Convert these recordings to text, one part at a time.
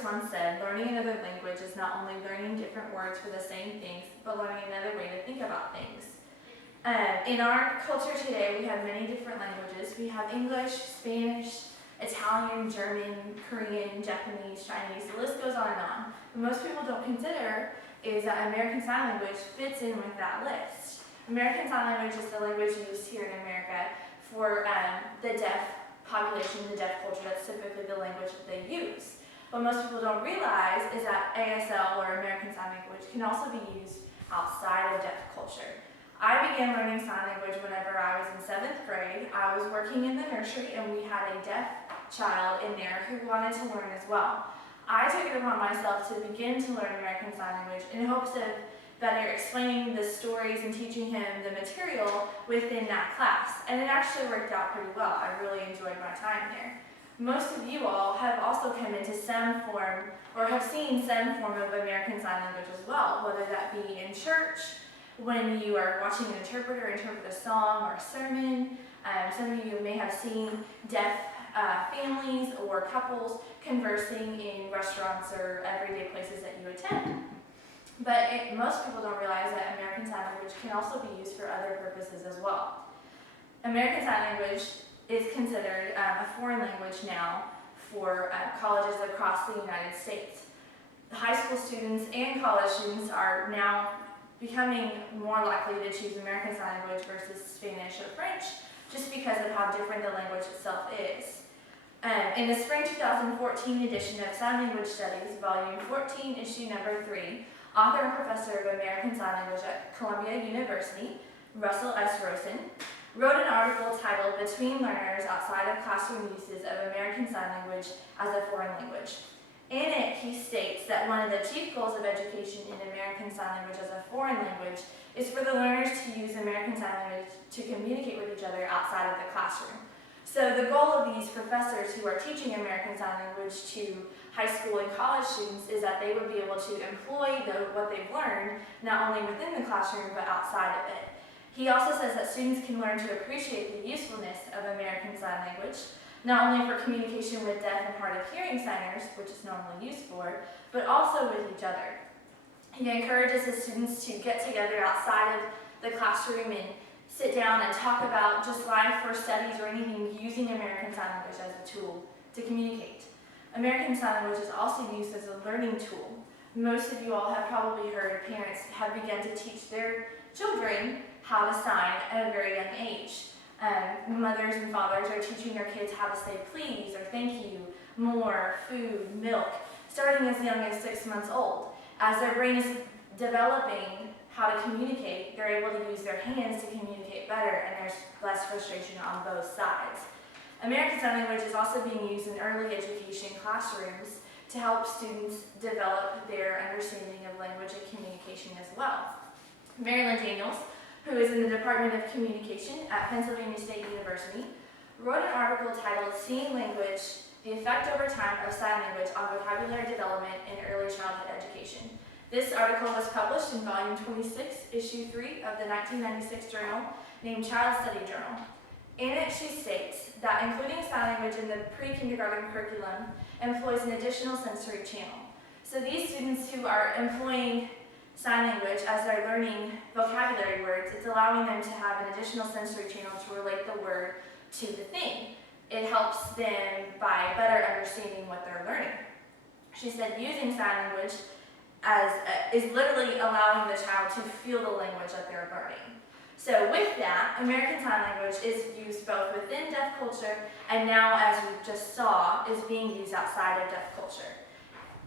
Scientist once said, learning another language is not only learning different words for the same things, but learning another way to think about things. In our culture today, we have many different languages. We have English, Spanish, Italian, German, Korean, Japanese, Chinese, the list goes on and on. What most people don't consider is that American Sign Language fits in with that list. American Sign Language is the language used here in America for the deaf population, the deaf culture. That's typically the language that they use. What most people don't realize is that ASL, or American Sign Language, can also be used outside of deaf culture. I began learning sign language whenever I was in 7th grade. I was working in the nursery and we had a deaf child in there who wanted to learn as well. I took it upon myself to begin to learn American Sign Language in hopes of better explaining the stories and teaching him the material within that class. And it actually worked out pretty well. I really enjoyed my time there. Most of you all have also come into some form or have seen some form of American Sign Language as well, whether that be in church, when you are watching an interpreter interpret a song or a sermon. Some of you may have seen deaf families or couples conversing in restaurants or everyday places that you attend. But most people don't realize that American Sign Language can also be used for other purposes as well. American Sign Language is considered a foreign language now for colleges across the United States. High school students and college students are now becoming more likely to choose American Sign Language versus Spanish or French, just because of how different the language itself is. In the spring 2014 edition of Sign Language Studies, Volume 14, Issue Number 3, author and professor of American Sign Language at Columbia University, Russell S. Rosen, wrote an article titled Between Learners Outside of Classroom Uses of American Sign Language as a Foreign Language. In it, he states that one of the chief goals of education in American Sign Language as a foreign language is for the learners to use American Sign Language to communicate with each other outside of the classroom. So the goal of these professors who are teaching American Sign Language to high school and college students is that they would be able to employ what they've learned not only within the classroom but outside of it. He also says that students can learn to appreciate the usefulness of American Sign Language, not only for communication with deaf and hard of hearing signers, which it's normally used for, but also with each other. He encourages his students to get together outside of the classroom and sit down and talk about just life or studies or anything using American Sign Language as a tool to communicate. American Sign Language is also used as a learning tool. Most of you all have probably heard parents have begun to teach their children how to sign at a very young age. Mothers and fathers are teaching their kids how to say please or thank you, more, food, milk, starting as young as 6 months old. As their brain is developing how to communicate, they're able to use their hands to communicate better, and there's less frustration on both sides. American Sign Language is also being used in early education classrooms to help students develop their understanding of language and communication as well. Marilyn Daniels, who is in the Department of Communication at Pennsylvania State University, wrote an article titled Seeing Language, the Effect Over Time of Sign Language on Vocabulary Development in Early Childhood Education. This article was published in Volume 26, Issue 3 of the 1996 journal named Child Study Journal. In it, she states that including sign language in the pre-kindergarten curriculum employs an additional sensory channel. So these students who are employing sign language as they're learning vocabulary words, it's allowing them to have an additional sensory channel to relate the word to the thing. It helps them by better understanding what they're learning. She said using sign language is literally allowing the child to feel the language that they're learning. So with that, American Sign Language is used both within deaf culture and now, as we just saw, is being used outside of deaf culture.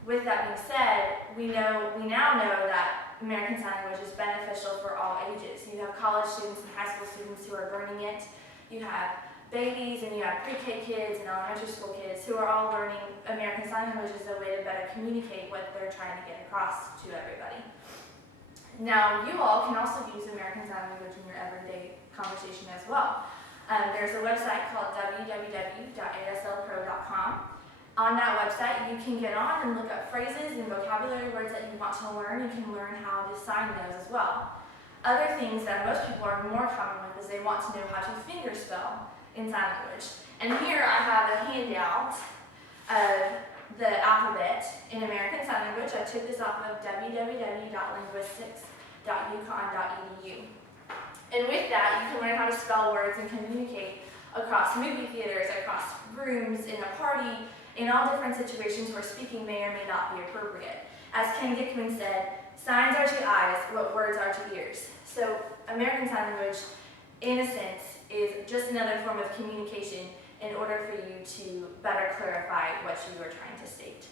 With that being said, we now know that American Sign Language is beneficial for all ages. You have college students and high school students who are learning it. You have babies and you have pre-K kids and elementary school kids who are all learning American Sign Language as a way to better communicate what they're trying to get across to everybody. Now, you all can also use American Sign Language in your everyday conversation as well. There's a website called www.aslpro.com. On that website, you can get on and look up phrases and vocabulary words that you want to learn. You can learn how to sign those as well. Other things that most people are more common with is they want to know how to fingerspell in sign language. And here I have a handout of the alphabet in American Sign Language. I took this off of www.linguistics.uconn.edu. And with that, you can learn how to spell words and communicate across movie theaters, across rooms, in a party, in all different situations where speaking may or may not be appropriate. As Ken Gickman said, signs are to eyes what words are to ears. So American Sign Language, in a sense, is just another form of communication in order for you to better clarify what you are trying to state.